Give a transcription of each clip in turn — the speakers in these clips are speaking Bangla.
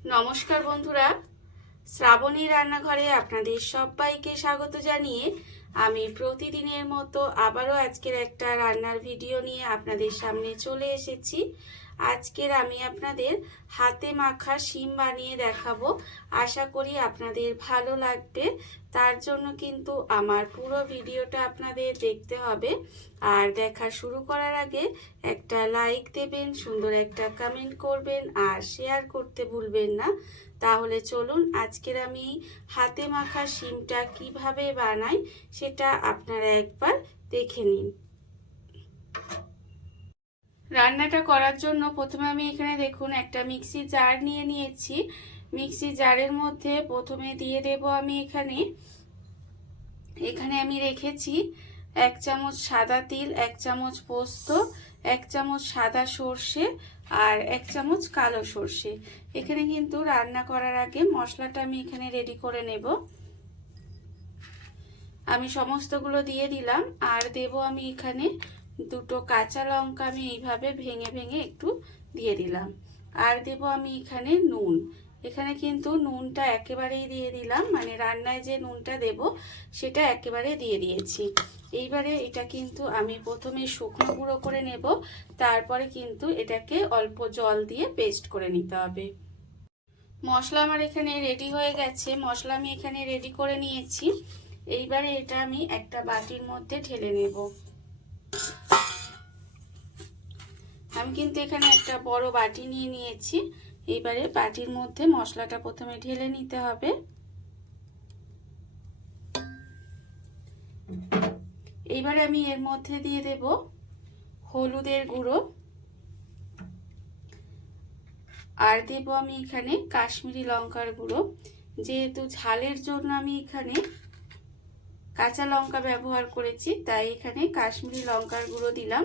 নমস্কার বন্ধুরা, শ্রাবণী রান্নাঘরে আপনাদের সবাইকে স্বাগত জানিয়ে আমি প্রতিদিনের মতো আবারও আজকের একটা রান্নার ভিডিও নিয়ে আপনাদের সামনে চলে এসেছি। আজকের আমি আপনাদের হাতে মাখা শিম বানিয়ে দেখাবো। আশা করি আপনাদের ভালো লাগবে। তার জন্য কিন্তু আমার পুরো ভিডিওটা আপনাদের দেখতে হবে। আর দেখা শুরু করার আগে একটা লাইক দেবেন, সুন্দর একটা কমেন্ট করবেন আর শেয়ার করতে ভুলবেন না। তাহলে চলুন আজকের আমি হাতে মাখা শিমটা কিভাবে বানাই সেটা আপনারা একবার দেখে নিন। রান্নাটা করার জন্য প্রথমে আমি এখানে দেখুন একটা মিক্সি জার নিয়ে নিয়েছি। মিক্সি জারের মধ্যে প্রথমে দিয়ে দেব আমি এখানে আমি রেখেছি 1 চামচ সাদা তিল, 1 চামচ পোস্ত, 1 চামচ সাদা সর্ষে আর 1 চামচ কালো সর্ষে। এখানে কিন্তু রান্না করার আগে মশলাটা আমি এখানে রেডি করে নেব। আমি সমস্তগুলো দিয়ে দিলাম আর দেব আমি এখানে 2টো কাঁচা লঙ্কা আমি এইভাবে ভেঙে ভেঙে একটু দিয়ে দিলাম। আর দেব আমি এখানে নুন। এখানে কিন্তু নুনটা একেবারেই দিয়ে দিলাম, মানে রান্নায় যে নুনটা দেব সেটা একেবারে দিয়ে দিয়েছি। এইবারে এটা কিন্তু আমি প্রথমে শুকনো গুঁড়ো করে নেব, তারপরে কিন্তু এটাকে অল্প জল দিয়ে পেস্ট করে নিতে হবে। মশলা আমার এখানে রেডি হয়ে গেছে, মশলা আমি এখানে রেডি করে নিয়েছি। এইবারে এটা আমি একটা বাটির মধ্যে ঢেলে নেব। আমি কিন্তু এখানে একটা বড় বাটি নিয়ে নিয়েছি। এইবারে বাটির মধ্যে মশলাটা প্রথমে ঢেলে নিতে হবে। এইবারে আমি এর মধ্যে দিয়ে দেব হলুদের গুঁড়ো আর দেব আমি এখানে কাশ্মীরি লঙ্কার গুঁড়ো। যেহেতু ঝালের জন্য আমি এখানে কাঁচা লঙ্কা ব্যবহার করেছি, তাই এখানে কাশ্মীরি লঙ্কার গুঁড়ো দিলাম।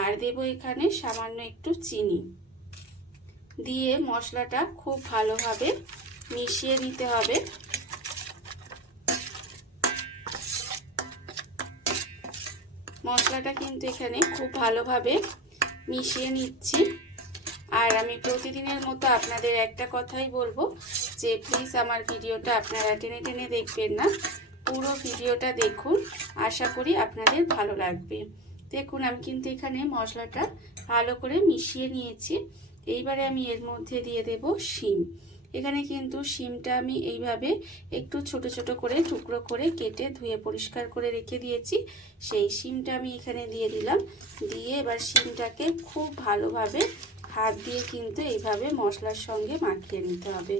আর দেব এখানে সামান্য একটু চিনি দিয়ে মশলাটা খুব ভালোভাবে মিশিয়ে নিতে হবে। মশলাটা কিন্তু এখানে খুব ভালোভাবে মিশিয়ে নিচ্ছি। আর আমি প্রতিদিনের মতো আপনাদের একটা কথাই বলবো যে প্লিজ আমার ভিডিওটা আপনারা টেনে টেনে দেখবেন না, পুরো ভিডিওটা দেখুন, আশা করি আপনাদের ভালো লাগবে। দেখুন আমি কিন্তু এখানে মশলাটা ভালো করে মিশিয়ে নিয়েছি। এইবারে আমি এর মধ্যে দিয়ে দেব শিম। এখানে কিন্তু শিমটা আমি এইভাবে একটু ছোট ছোট করে টুকরো করে কেটে ধুয়ে পরিষ্কার করে রেখে দিয়েছি। সেই শিমটা আমি এখানে দিয়ে দিলাম। দিয়ে এবার শিমটাকে খুব ভালোভাবে হাত দিয়ে কিন্তু এইভাবে মশলার সঙ্গে মাখিয়ে নিতে হবে।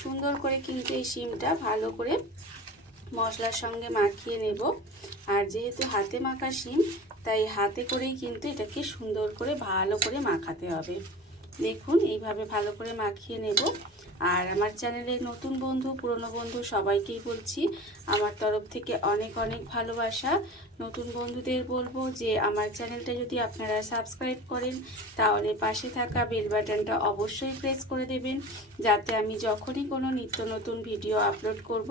সুন্দর করে কিন্তু এই শিমটা ভালো করে মশলার সঙ্গে মাখিয়ে নেব। আর যেহেতু হাতে মাখা শিম, তাই হাতে করেই কিন্তু এটাকে সুন্দর করে ভালো করে মাখাতে হবে। দেখুন এইভাবে ভালো করে মাখিয়ে নেব। আর আমার চ্যানেলে নতুন বন্ধু পুরনো বন্ধু সবাইকেই বলছি আমার তরফ থেকে অনেক অনেক ভালোবাসা। নতুন বন্ধুদের বলবো যে আমার চ্যানেলটা যদি আপনারা সাবস্ক্রাইব করেন তাহলে পাশে থাকা বেল বাটনটা অবশ্যই প্রেস করে দেবেন, যাতে আমি যখনই কোনো নিত্য নতুন ভিডিও আপলোড করব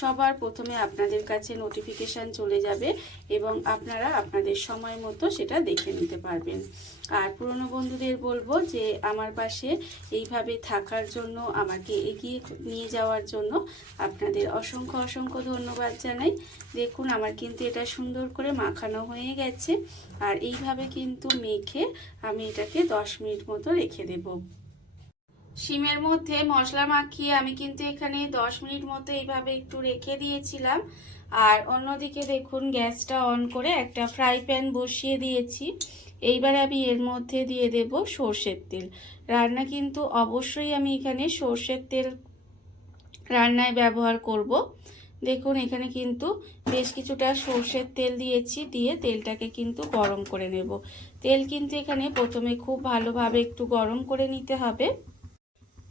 সবার প্রথমে আপনাদের কাছে নোটিফিকেশান চলে যাবে এবং আপনারা আপনাদের সময় মতো সেটা দেখে নিতে পারবেন। আর পুরনো বন্ধুদের বলবো যে আমার পাশে এইভাবে থাকার জন্য, আমাকে এগিয়ে নিয়ে যাওয়ার জন্য আপনাদের অসংখ্য অসংখ্য ধন্যবাদ জানাই। দেখুন আমার কিন্তু এটা সুন্দর করে মাখানো হয়ে গেছে। আর এইভাবে কিন্তু মেখে আমি এটাকে 10 মিনিট মতো রেখে দেব। শিমের মধ্যে মশলা মাখিয়ে আমি কিন্তু এখানে 10 মিনিট মতো এইভাবে একটু রেখে দিয়েছিলাম। আর অন্যদিকে দেখুন গ্যাসটা অন করে একটা ফ্রাই প্যান বসিয়ে দিয়েছি। এইবারে আমি এর মধ্যে দিয়ে দেব সর্ষের তেল। রান্না কিন্তু অবশ্যই আমি এখানে সর্ষের তেল রান্নায় ব্যবহার করব। দেখুন এখানে কিন্তু বেশ কিছুটা সর্ষের তেল দিয়েছি, দিয়ে তেলটাকে কিন্তু গরম করে নেব। তেল কিন্তু এখানে প্রথমে খুব ভালোভাবে একটু গরম করে নিতে হবে।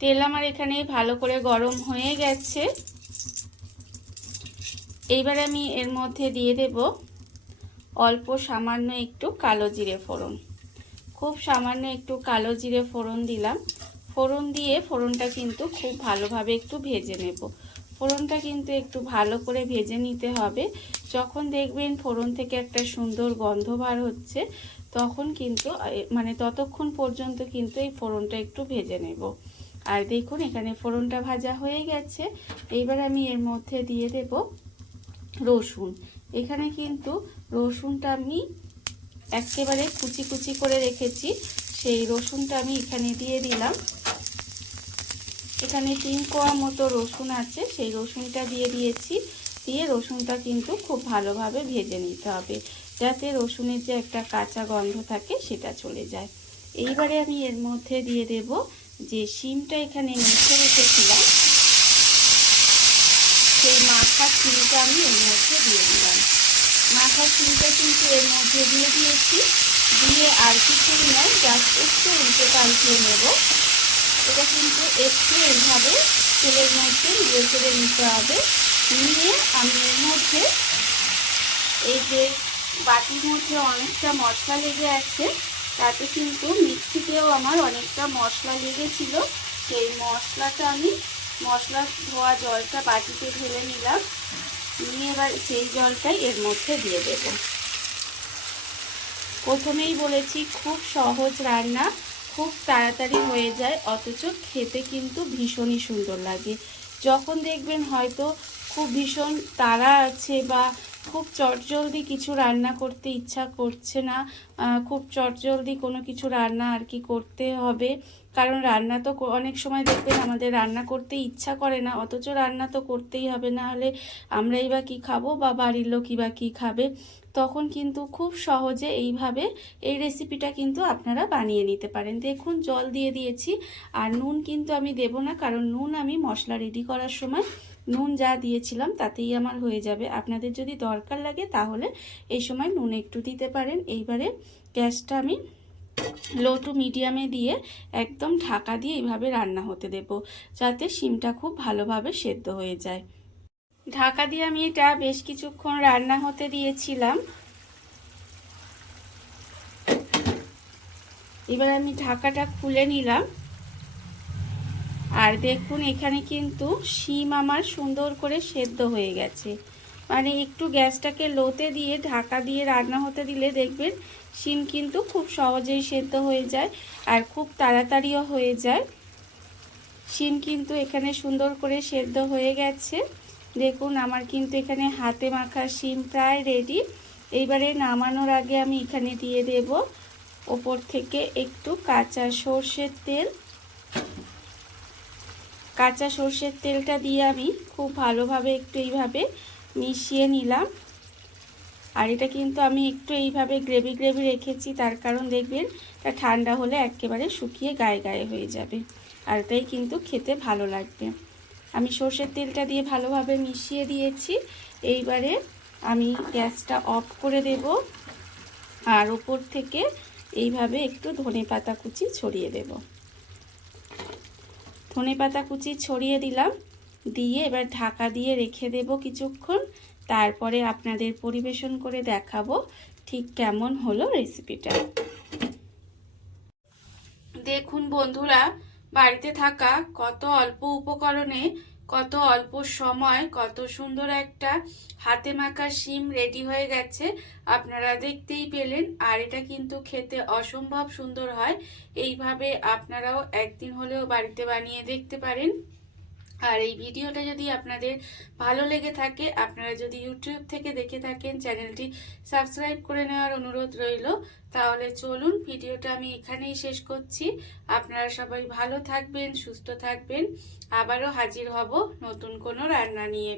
তেল আমার এখানে ভালো করে গরম হয়ে গেছে। এইবার আমি এর মধ্যে দিয়ে দেব অল্প সামান্য একটু কালো জিরে ফোড়ন। খুব সামান্য একটু কালো জিরে ফোড়ন দিলাম। ফোড়ন দিয়ে ফোড়নটা কিন্তু খুব ভালোভাবে একটু ভেজে নেব। ফোড়নটা কিন্তু একটু ভালো করে ভেজে নিতে হবে। যখন দেখবেন ফোড়ন থেকে একটা সুন্দর গন্ধ বার হচ্ছে তখন কিন্তু ততক্ষণ পর্যন্ত কিন্তু এই ফোড়নটা একটু ভেজে নেব। আর দেখুন এখানে ফোড়নটা ভাজা হয়ে গেছে। এইবার আমি এর মধ্যে দিয়ে দেব রসুন। এখানে কিন্তু রসুনটা আমি একেবারে কুচি কুচি করে রেখেছি, সেই রসুনটা আমি এখানে দিয়ে দিলাম। এখানে 3 কোয়া মতো রসুন আছে, সেই রসুনটা দিয়ে দিয়েছি। দিয়ে রসুনটা কিন্তু খুব ভালোভাবে ভেজে নিতে হবে, যাতে রসুনের যে একটা কাঁচা গন্ধ থাকে সেটা চলে যায়। এইবারে আমি এর মধ্যে দিয়ে দেব যে শিমটা এখানে মেখে রেখেছিলাম, সেই মাখা শিমটা আমি এর মধ্যে দিয়ে দিলাম। মাখা শিমটা কিন্তু এর মধ্যে দিয়ে দিয়েছি। দিয়ে আর কিছুই নয়, জাস্ট একটু উল্টে পাল্টিয়ে নেব। এটা কিন্তু একটু এইভাবে তেলের মধ্যে নেড়ে চেড়ে নিতে হবে। নিয়ে আমি এর মধ্যে এই যে বাটির মধ্যে অনেকটা মশলা লেগে আছে, তাতে কিন্তু মিক্সিতেও আমার অনেকটা মশলা লেগেছিল। সেই মশলাটা আমি মশলা ধোয়া জলটা বাটিতে ঢেলে নিলাম। নিয়ে এবার সেই জলটাই এর মধ্যে দিয়ে দেব। প্রথমেই বলেছি খুব সহজ রান্না, খুব তাড়াতাড়ি হয়ে যায়, অথচ খেতে কিন্তু ভীষণই সুন্দর লাগে। যখন দেখবেন হয়তো খুব ভীষণ তাড়া আছে বা খুব চটজলদি কিছু রান্না করতে ইচ্ছা করছে না, খুব চটজলদি কোনো কিছু রান্না আর কি করতে হবে, কারণ রান্না তো অনেক সময় দেখবেন আমাদের রান্না করতে ইচ্ছা করে না, অথচ রান্না তো করতেই হবে, না হলে আমরাই বা কী খাবো বা বাড়ির লোকই বা কী খাবে। তখন কিন্তু খুব সহজে এইভাবে এই রেসিপিটা কিন্তু আপনারা বানিয়ে নিতে পারেন। দেখুন জল দিয়ে দিয়েছি, আর নুন কিন্তু আমি দেব না, কারণ নুন আমি মশলা রেডি করার সময় নুন যা দিয়েছিলাম তাতেই আমার হয়ে যাবে। আপনাদের যদি দরকার লাগে তাহলে এই সময় নুন একটু দিতে পারেন। এইবারে গ্যাসটা আমি লো টু মিডিয়ামে দিয়ে একদম ঢাকা দিয়ে এইভাবে রান্না হতে দেব, যাতে শিমটা খুব ভালোভাবে সেদ্ধ হয়ে যায়। ঢাকা দিয়ে আমি এটা বেশ কিছুক্ষণ রান্না হতে দিয়েছিলাম। এবার আমি ঢাকাটা খুলে নিলাম, আর দেখুন এখানে কিন্তু শিম আমার সুন্দর করে সেদ্ধ হয়ে গেছে। মানে একটু গ্যাসটাকে লোতে দিয়ে ঢাকা দিয়ে রান্না হতে দিলে দেখবেন শিম কিন্তু খুব সহজেই সেদ্ধ হয়ে যায়, আর খুব তাড়াতাড়িও হয়ে যায়। শিম কিন্তু এখানে সুন্দর করে সেদ্ধ হয়ে গেছে। দেখুন আমার কিন্তু এখানে হাতে মাখা শিম প্রায় রেডি। এইবারে নামানোর আগে আমি এখানে দিয়ে দেব ওপর থেকে একটু কাঁচা সর্ষের তেল। কাঁচা সর্ষের তেলটা দিয়ে আমি খুব ভালোভাবে একটু এইভাবে মিশিয়ে নিলাম। আর এটা কিন্তু আমি একটু এইভাবে গ্রেভি গ্রেভি রেখেছি, তার কারণ দেখবেন এটা ঠান্ডা হলে একেবারে শুকিয়ে গায়ে গায়ে হয়ে যাবে, আর এটাই কিন্তু খেতে ভালো লাগবে। আমি সর্ষের তেলটা দিয়ে ভালোভাবে মিশিয়ে দিয়েছি। এইবারে আমি গ্যাসটা অফ করে দেব, আর উপর থেকে এইভাবে একটু ধনেপাতা কুচি ছড়িয়ে দেব। ধনেপাতা কুচি ছড়িয়ে দিলাম, দিয়ে এবার ঢাকা দিয়ে রেখে দেব কিছুক্ষণ। তারপরে আপনাদের পরিবেশন করে দেখাবো ঠিক কেমন হলো রেসিপিটা। দেখুন বন্ধুরা, বাড়িতে থাকা কত অল্প উপকরণে কত অল্প সময় কত সুন্দর একটা হাতে মাখা শিম রেডি হয়ে গেছে, আপনারা দেখতেই পেলেন। আর এটা কিন্তু খেতে অসম্ভব সুন্দর হয়। এইভাবে আপনারাও একদিন হলেও বাড়িতে বানিয়ে দেখতে পারেন। আর এই ভিডিওটা যদি আপনাদের ভালো লেগে থাকে, আপনারা যদি ইউটিউব থেকে দেখে থাকেন, চ্যানেলটি সাবস্ক্রাইব করে নেওয়ার অনুরোধ রইল। তাহলে চলুন ভিডিওটা আমি এখানেই শেষ করছি। আপনারা সবাই ভালো থাকবেন, সুস্থ থাকবেন। আবারও হাজির হব নতুন কোনো রান্না নিয়ে।